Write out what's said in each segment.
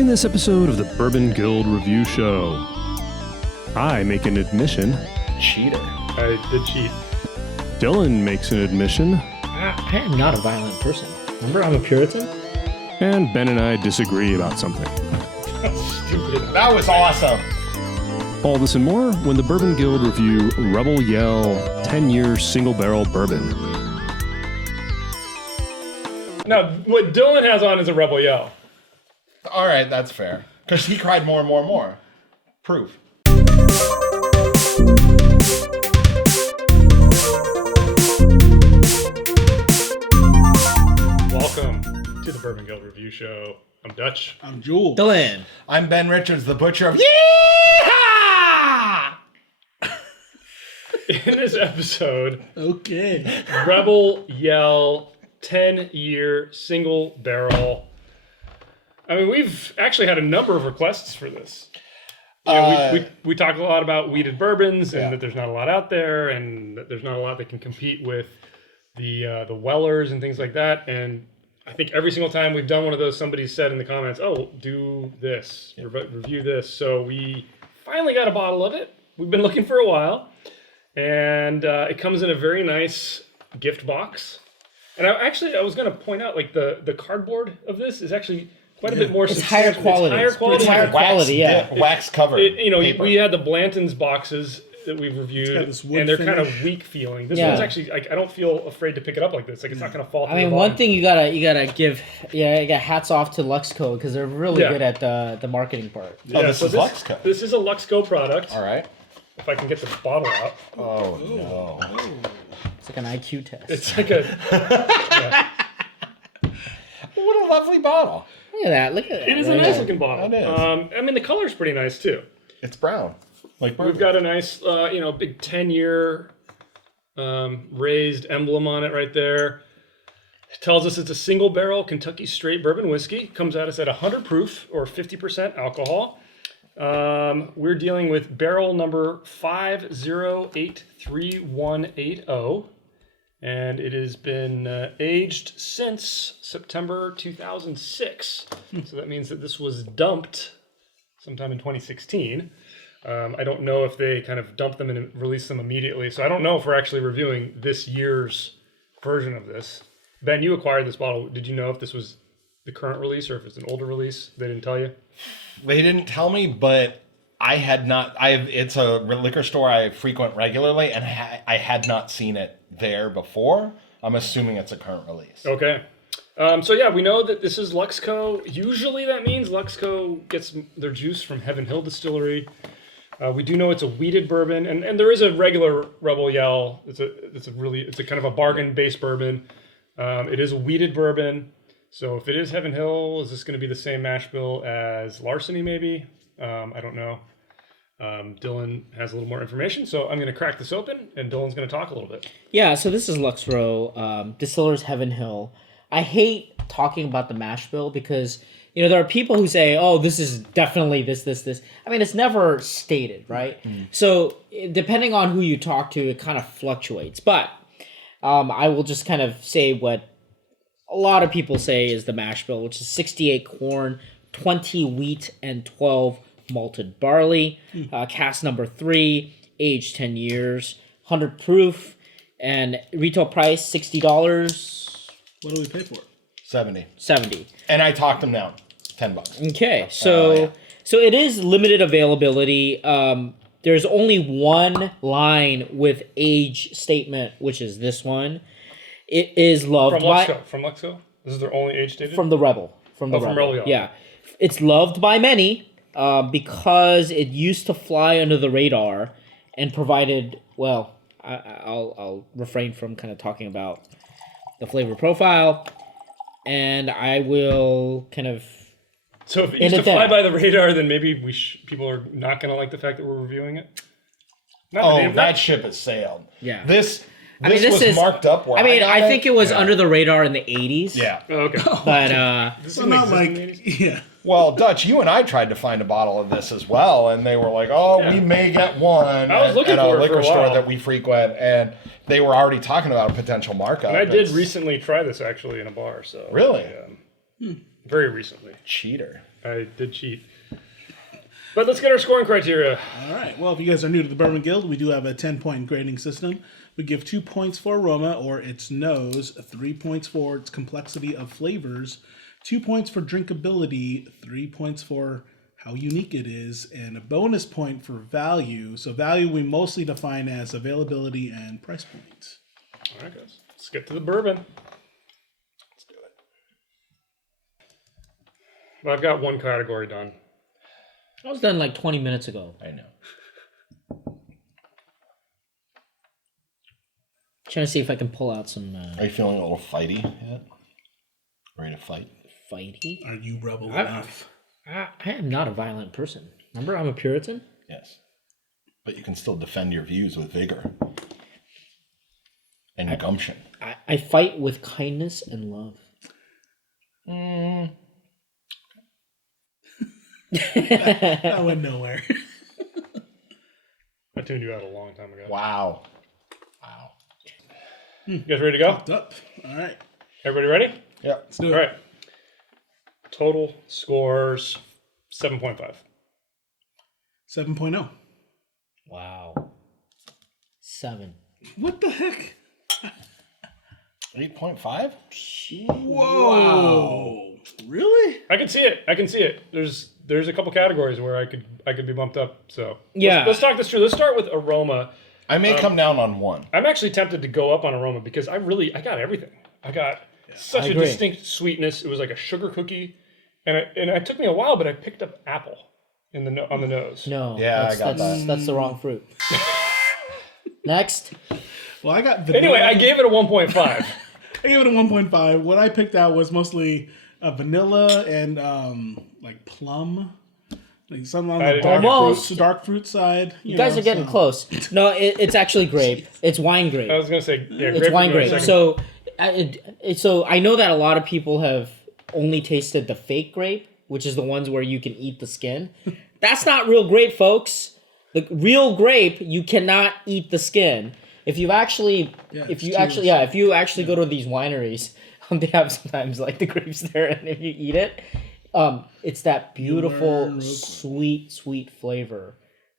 In this episode of the Bourbon Guild Review Show, I make an admission. Cheater. I did cheat. Dylan makes an admission. I am not a violent person. Remember, I'm a Puritan? And Ben and I disagree about something. Stupid. That was awesome. All this and more when the Bourbon Guild review Rebel Yell 10-year Single Barrel Bourbon. Now, what Dylan has on is a Rebel Yell. All right, that's fair. Because he cried more and more and more. Proof. Welcome to the Bourbon Guild Review Show. I'm Dutch. I'm Jewel. Dylan. I'm Ben Richards, the butcher of Yeehaw! In this episode, Okay. Rebel Yell 10-year Single Barrel. I mean, we've actually had a number of requests for this. You know, we talked a lot about weeded bourbons and that there's not a lot out there and that there's not a lot that can compete with the Wellers and things like that. And I think every single time we've done one of those, somebody said in the comments, oh, do this, review this. So we finally got a bottle of it. We've been looking for a while. And it comes in a very nice gift box. And I was going to point out, like, the cardboard of this is actually quite a bit more It's higher substantial. quality. It's higher quality. It's higher quality, yeah. Wax covered. paper. We had the Blanton's boxes that we've reviewed, this wood and they're kind of finish. weak feeling. This Yeah. one's actually, like, I don't feel afraid to pick it up like this. Like, it's not going to fall through I mean, the one bottom. thing you gotta give, you got hats off to Luxco because they're really Yeah. good at the marketing part. Oh, this is Luxco. This is a Luxco product. All right. If I can get the bottle out. Oh, no. It's like an IQ test. It's like a... yeah. What a lovely bottle. Look at that. Look at that. It is a nice looking bottle. It is. I mean, the color's pretty nice, too. It's brown. Like bourbon. We've got a nice, big 10-year raised emblem on it right there. It tells us it's a single barrel Kentucky straight bourbon whiskey. Comes at us at 100 proof or 50% alcohol. We're dealing with barrel number 50838180. And it has been aged since September 2006. So that means that this was dumped sometime in 2016. I don't know if they kind of dumped them and released them immediately. So I don't know if we're actually reviewing this year's version of this. Ben, you acquired this bottle. Did you know if this was the current release or if it's an older release? They didn't tell you? They didn't tell me, but I had not. It's a liquor store I frequent regularly, and I had not seen it there before. I'm assuming it's a current release. Okay. So yeah, we know that this is Luxco. Usually that means Luxco gets their juice from Heaven Hill Distillery. We do know it's a weeded bourbon, and there is a regular Rebel Yell. It's a kind of a bargain-based bourbon. It is a weeded bourbon. So if it is Heaven Hill, is this going to be the same mash bill as Larceny maybe? I don't know. Dylan has a little more information, so I'm going to crack this open, and Dylan's going to talk a little bit. Yeah, so this is Luxro, Distillers Heaven Hill. I hate talking about the mash bill because, there are people who say, oh, this is definitely this. I mean, it's never stated, right? Mm-hmm. So depending on who you talk to, it kind of fluctuates. But I will just kind of say what a lot of people say is the mash bill, which is 68 corn, 20 wheat, and 12 malted barley. Cask number 3, aged 10 years, 100 proof, and retail price $60. What do we pay for it? 70. And I talked them down. $10. Okay, so it is limited availability. There's only one line with age statement, which is this one. It is loved From Luxco? This is their only age stated? from the Rebel. From Rebel. Yeah. It's loved by many because it used to fly under the radar and provided, well, I'll refrain from kind of talking about the flavor profile, and I will kind of... So if it used to fly by the radar, then maybe people are not going to like the fact that we're reviewing it? That ship has sailed. Yeah. This was marked up where I think it was under the radar in the 80s. Yeah. Oh, okay. But This Well, didn't not exist like, in the 80s? yeah. Well, Dutch, you and I tried to find a bottle of this as well, and they were like, we may get one I was looking at for a it for liquor a store while. that we frequent, and they were already talking about a potential markup. And I did recently try this actually in a bar. So Really? Very recently. Cheater. I did cheat. But let's get our scoring criteria. All right. Well, if you guys are new to the Bourbon Guild, we do have a 10-point grading system. We give 2 points for aroma or its nose, 3 points for its complexity of flavors, 2 points for drinkability, 3 points for how unique it is, and a bonus point for value. So value we mostly define as availability and price points. All right, guys. Let's get to the bourbon. Let's do it. Well, I've got one category done. I was done like 20 minutes ago. I know. Trying to see if I can pull out some Are you feeling a little fighty yet? Ready to fight? fighty. Are you rebel I, enough? I am not a violent person. Remember, I'm a Puritan. Yes. But you can still defend your views with vigor and gumption. I fight with kindness and love. That went nowhere. I tuned you out a long time ago. Wow. Wow. You guys ready to go? Up. All right. Everybody ready? Yep. Let's do All it. right. Total scores 7.5. 7.0. Wow. 7. What the heck? 8.5? Whoa. Really? I can see it. I can see it. There's a couple categories where I could be bumped up. So Yeah. let's talk this through. Let's start with aroma. I may come down on one. I'm actually tempted to go up on aroma because I got everything. I got such I a agree. distinct sweetness. It was like a sugar cookie, and it took me a while, but I picked up apple on the nose. No. Yeah, that's, I got that's, that. That's the wrong fruit. Next. Well, I got vanilla. Anyway, I gave it a 1.5. I gave it a 1.5. What I picked out was mostly vanilla and like plum. Like something on I the didn't have dark fruit side. You guys are getting close. No, it's actually grape. It's wine grape. I was gonna say, yeah, It's wine would be my grape. second. So I know that a lot of people have only tasted the fake grape, which is the ones where you can eat the skin. That's not real grape, folks. The real grape, you cannot eat the skin. If you actually go to these wineries, they have sometimes like the grapes there, and if you eat it, it's that beautiful, sweet flavor.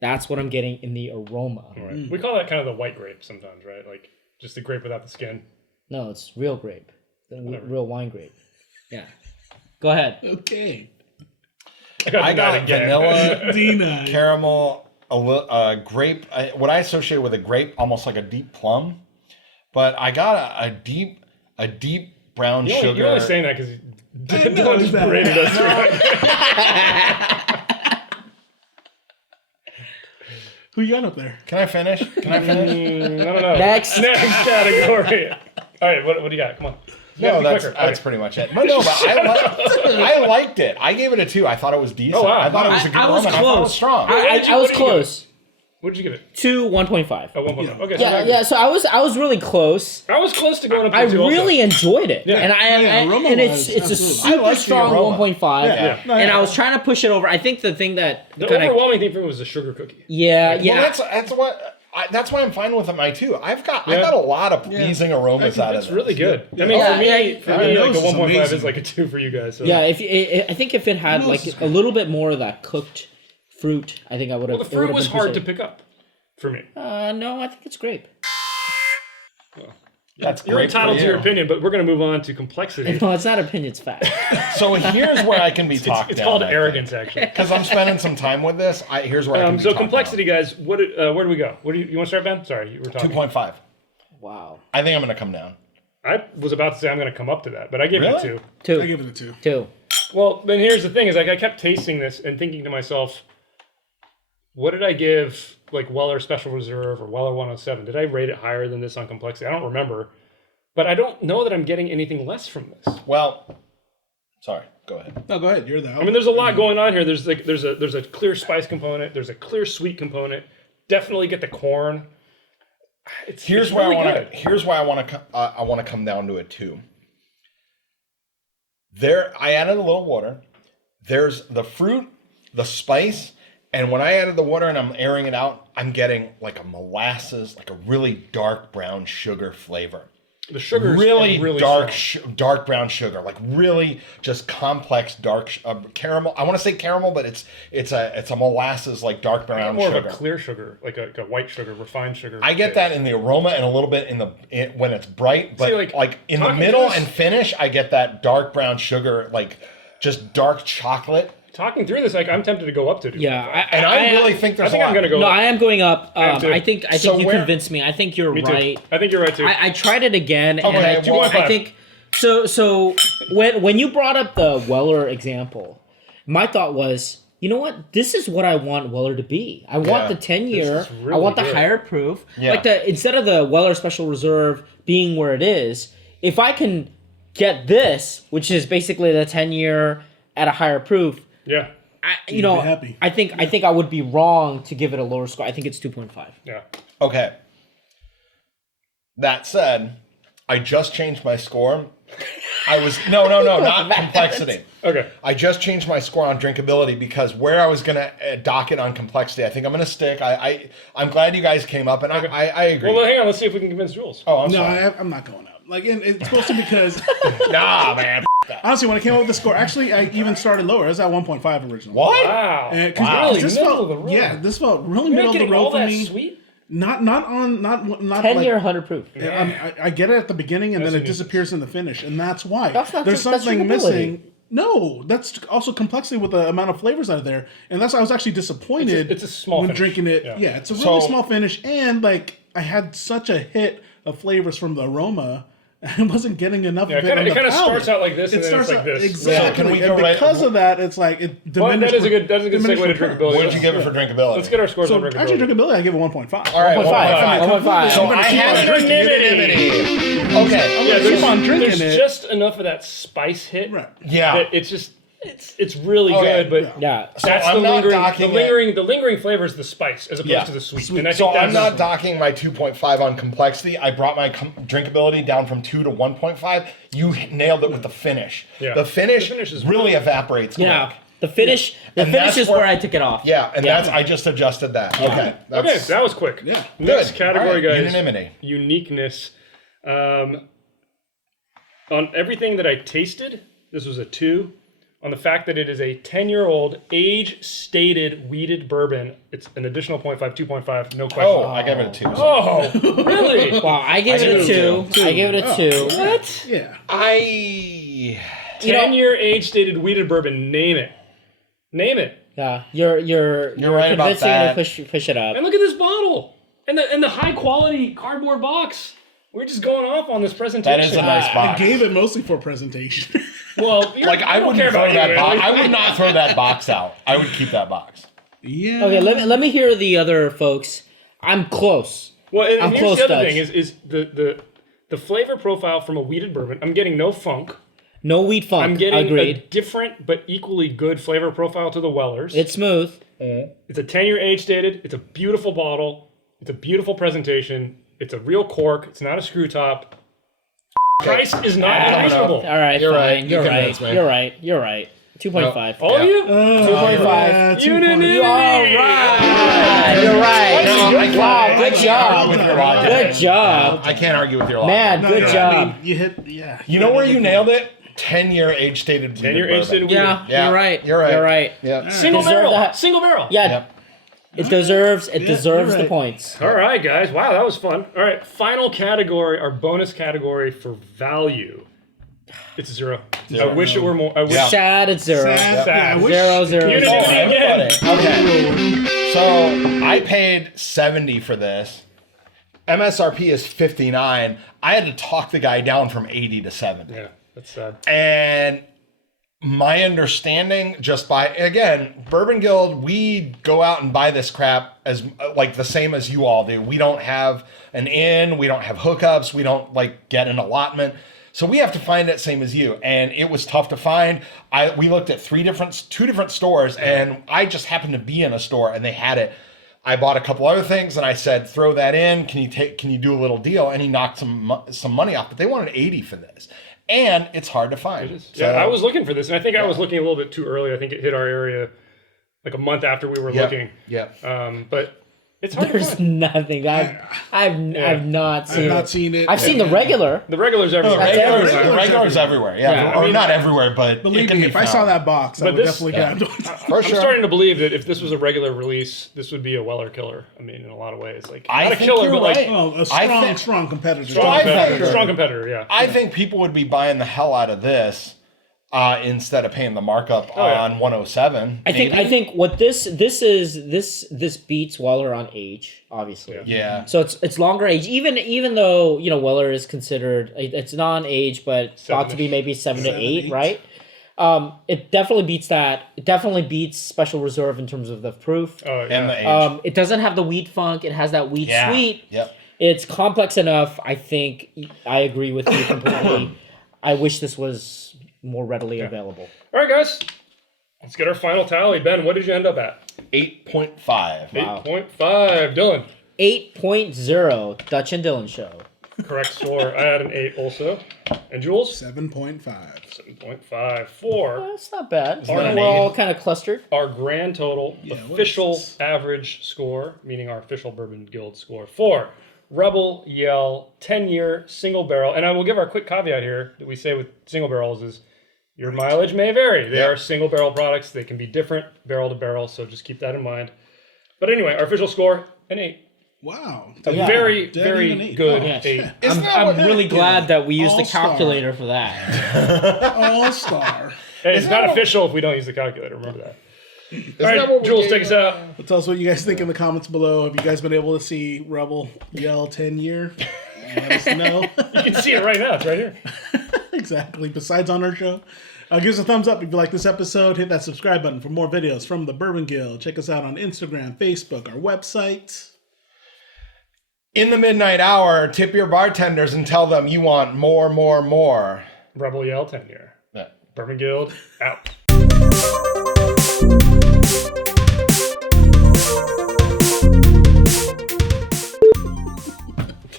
That's what I'm getting in the aroma. Right. We call that kind of the white grape sometimes, right? Like just the grape without the skin. No, it's real grape, real wine grape. Yeah. Go ahead. Okay. I got vanilla, Dina. caramel, grape. What I associate with a grape, almost like a deep plum. But I got a deep brown sugar. You're only saying that because know, Dylan just exactly. berated us. Who you got up there? Can I finish? I don't know. Next. Next category. All right, what do you got? Come on. No, Be that's quicker. pretty much it. But no, but I liked it. I gave it a 2. I thought it was decent. Oh, wow. I thought it was a good I was one, and I thought it was close. strong. I was close. What did you give it? 2 1.5. Oh, 1.5. Okay, so Yeah, now- yeah. So I was really close. I was close to going up to I 2 also. really enjoyed it, Yeah. and aroma-wise, it's a absolutely. super I like the strong aroma. 1.5. Yeah. No, And yeah. I was trying to push it over. I think the thing that The kinda- overwhelming thing for me was the sugar cookie. yeah. That's why I'm fine with my 2. I got a lot of pleasing aromas out of It's this. really good. I mean, Yeah, for me, yeah, like nose a is 1.5 amazing. is like a 2 for you guys. So. Yeah, I think if it had like a little bit more of that cooked fruit, I think I would have. Well, the fruit was hard to pick up for me. No, I think it's grape. That's You're great for entitled to your you. opinion, but we're going to move on to complexity. No, it's not opinion, it's fact. So here's where I can be talked It's down. called arrogance, actually. Because I'm spending some time with this. Here's where I can be So talked complexity, guys. Where do we go? You want to start, Ben? Sorry, you were down. talking. 2.5. Wow. I think I'm going to come down. I was about to say I'm going to come up to that, but I gave it a Really? 2. I give it a 2. 2. Well, then here's the thing: is like I kept tasting this and thinking to myself, what did I give like Weller Special Reserve or Weller 107? Did I rate it higher than this on complexity? I don't remember, but I don't know that I'm getting anything less from this. Well, sorry. Go ahead. No, go ahead. You're the. I mean, there's a lot going on here. There's a clear spice component. There's a clear sweet component. Definitely get the corn. Here's where I want to come down to it too. I added a little water. There's the fruit, the spice, and when I added the water and I'm airing it out, I'm getting like a molasses, like a really dark brown sugar flavor. The sugars really, are really dark, strong. dark brown sugar, like really just complex dark caramel. I want to say caramel, but it's a molasses like dark I brown get more sugar. of a clear sugar, like a white sugar, refined sugar. I get that in the aroma and a little bit when it's bright, but See, like in the talking middle through and this- finish, I get that dark brown sugar, like just dark chocolate. Talking through this, like I'm tempted to go up to 2.5. Yeah, And I really think I there's think a lot. I'm gonna go. No, up. I am going up. am too. I think So you where- convinced me. I think you're Me too. right. I think you're right too. I tried it again, and Okay, I, well, I think so. When you brought up the Weller example, my thought was, you know what? This is what I want Weller to be. I want Yeah. the 10-year. This is really I want the good. higher proof. Yeah. Like instead of the Weller Special Reserve being where it is, if I can get this, which is basically the 10-year at a higher proof, yeah. you know, be happy. I think I would be wrong to give it a lower score. I think it's 2.5. Yeah. Okay. That said, I just changed my score. I was no, not complexity. Okay. I just changed my score on drinkability because where I was gonna dock it on complexity, I think I'm gonna stick. I'm glad you guys came up, and I agree. Well, hang on. Let's see if we can convince Jules. Oh, I'm No, sorry. I'm not going up. Like, and it's supposed to because Nah, man. honestly, when I came up with the score, actually, I even started lower. I was at 1.5 originally. What? Wow. And, Really? this Middle felt, of the road. yeah, this felt really You're middle not of the getting road all for that me. sweet. Not 10-year, like, 100 proof. I get it at the beginning and then it neat. disappears in the finish, and that's why That's not there's that's something drinkability. missing. No, that's also complexity with the amount of flavors out of there, and that's why I was actually disappointed. It's a small when finish. drinking it. Yeah. Yeah, it's a really So- small finish, and like I had such a hit of flavors from the aroma. I wasn't getting enough Yeah, of it. on it the kind of palate. starts out like this, and then it's starts like out- this. Exactly. So can we and go right- because of that, it's like it Well, diminished. that is a good diminished segue to return. drinkability. What'd you give it for drinkability? Let's get our scores So on drinkability. actually, drinkability, I give it 1.5. All right, 1.5. 1.5. So I'm gonna I keep have on drinking drinking unanimity. Okay. Yeah, keep on drinking there's it. just enough of that spice hit Right. Yeah. that it's just it's really Okay. good, but Yeah. that's I'm the not lingering docking the lingering flavor is the spice as opposed Yeah. to the sweet. And I So think I'm that's not docking my 2.5 on complexity. I brought my drinkability down from 2 to 1.5. You nailed it with the finish. Yeah. The finish, The finish is really really- evaporates Yeah. quick. The finish. The And finish that's is where- where I took it off. Yeah, and that's I just adjusted that. Okay. okay. That's That was quick. Yeah. Next good. category, All right, guys. Unanimity. Uniqueness. On everything that I tasted, this was a 2. On the fact that it is a 10-year-old age-stated weeded bourbon, it's an additional 0.5, 2.5, no question. Oh, I gave it a 2. Oh, really? Wow, I gave it a gave it 2. I gave it a 2. What? Yeah. I 10-year age-stated weeded bourbon. Name it. Name it. Yeah, you're right about convincing that. me to push it up. And look at this bottle. And the high-quality cardboard box. We're just going off on this presentation. that is a nice I box. gave it mostly for presentation. Well, Like I don't wouldn't care throw about that you, box. man. I would not throw that box out. I would keep that box. yeah. Okay, let me hear the other folks. I'm close. Well, and I'm here's close, the other Dutch. thing is the flavor profile from a weeded bourbon. I'm getting no funk. No wheat funk. I'm getting Agreed. a different but equally good flavor profile to the Wellers. It's smooth. It's a 10-year age stated. It's a beautiful bottle. It's a beautiful presentation. It's a real cork. It's not a screw top. Price is not reasonable. All right, You're fine. right. You You're convinced right. me. You're right. You're right. 2.5. All of you? 2.5. Yeah, 2 Unanimity. points. All right. You're right. No, I can't- Wow, I good can't job. argue with your logic. Good job. I can't argue with your logic. Man, No, good no, I job. mean, you hit, yeah. You know where you nailed it? 10-year age stated. 10-year age stated weeded. Yeah, Yeah, you're right. you're right. You're right. Yeah. Single Deserve barrel. that. Single barrel. Yeah, Yep. it deserves you're the right. points. All right, guys. Wow, that was fun. All right, final category, our bonus category for value. It's 0. I wish it were more. I wish. Yeah. Sad, it's 0. Sad. Yeah, I wish- 0, 0, Unity 0. again. Okay. So I paid 70 for this. MSRP is 59. I had to talk the guy down from 80 to 70. Yeah, that's sad. And my understanding, just by, again, Bourbon Guild, we go out and buy this crap as like the same as you all do. We don't have an inn, we don't have hookups, we don't like get an allotment. So we have to find it same as you. And it was tough to find. We looked at two different stores, and I just happened to be in a store and they had it. I bought a couple other things and I said, throw that in. Can you do a little deal? And he knocked some money off, but they wanted 80 for this. And it's hard to find. Yeah, I was looking for this, and I think I was looking a little bit too early. I think it hit our area like a month after we were looking. Yeah. But It's hard to There's find. nothing. I've not seen I've it. not seen it. I've seen the regular. The regulars The everywhere. regular's everywhere. Yeah, Yeah, or I mean, not everywhere, but Believe it can me, be if I found. saw that box, I But would this- definitely yeah. grab one. For I'm sure. starting to believe that if this was a regular release, this would be a Weller killer. I mean, in a lot of ways, like I not a think killer, you're but like right. Oh, a I strong, think- strong competitor. strong I competitor. think- Strong competitor. Yeah. I think people would be buying the hell out of this instead of paying the markup yeah. on 107. I think what this beats Weller on age, obviously. Yeah. So it's longer age, even though Weller is considered it's non-age, but thought to be maybe 7 to 8, right? It definitely beats that. It definitely beats Special Reserve in terms of the proof. Oh, yeah. And the age. It doesn't have the wheat funk. It has that wheat Yeah. sweet. Yep. It's complex enough. I think I agree with you completely. I wish this was more readily available. All right, guys. Let's get our final tally. Ben, what did you end up at? 8.5. Wow. 8.5. Dylan. 8.0 Dutch and Dylan show. Correct score. I had an 8 also. And Jules? 7.5. 7.5. 4. That's not bad. that an We're all kind of clustered. Our grand total what is official this? average score, meaning our official Bourbon Guild score, for Rebel Yell 10-year single barrel. And I will give our quick caveat here that we say with single barrels is your mileage may vary. They are single barrel products. They can be different barrel to barrel, so just keep that in mind. But anyway, our official score, an 8. Wow. A Yeah. very, Dead very even 8. good Oh, yes. 8. Isn't that I'm what really glad that we used the All-star. calculator for that. All-star. Hey, it's that not what- official if we don't use the calculator. Remember that. Isn't All that right, what we Jules, gave, take us out. Well, tell us what you guys think in the comments below. Have you guys been able to see Rebel Yell 10-year? Let us know. You can see it right now. It's right here. Exactly. Besides on our show. Give us a thumbs up if you like this episode. Hit that subscribe button for more videos from the Bourbon Guild. Check us out on Instagram, Facebook, our website. In the midnight hour, tip your bartenders and tell them you want more, more, more. Rebel Yell 10-year. Yeah. Bourbon Guild, out.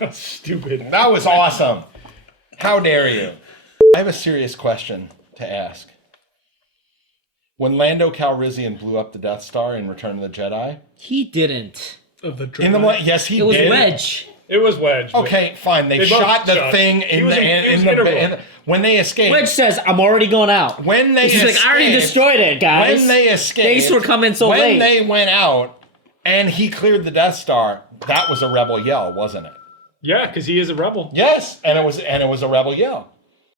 That's stupid. That was awesome. How dare you? I have a serious question to ask. When Lando Calrissian blew up the Death Star in Return of the Jedi, He didn't. Of the in the yes he It was did. Wedge. It was Wedge. but Okay, fine. They They both shot the shot. thing He in was the in- he was in integral. the when they escaped. Wedge says, "I'm already going out." When they He's like, "I already escaped- destroyed it, guys." When they escaped, Thanks for coming so when late. they went out and he cleared the Death Star, that was a rebel yell, wasn't it? Yeah, because he is a rebel. Yes, and it was a rebel yell.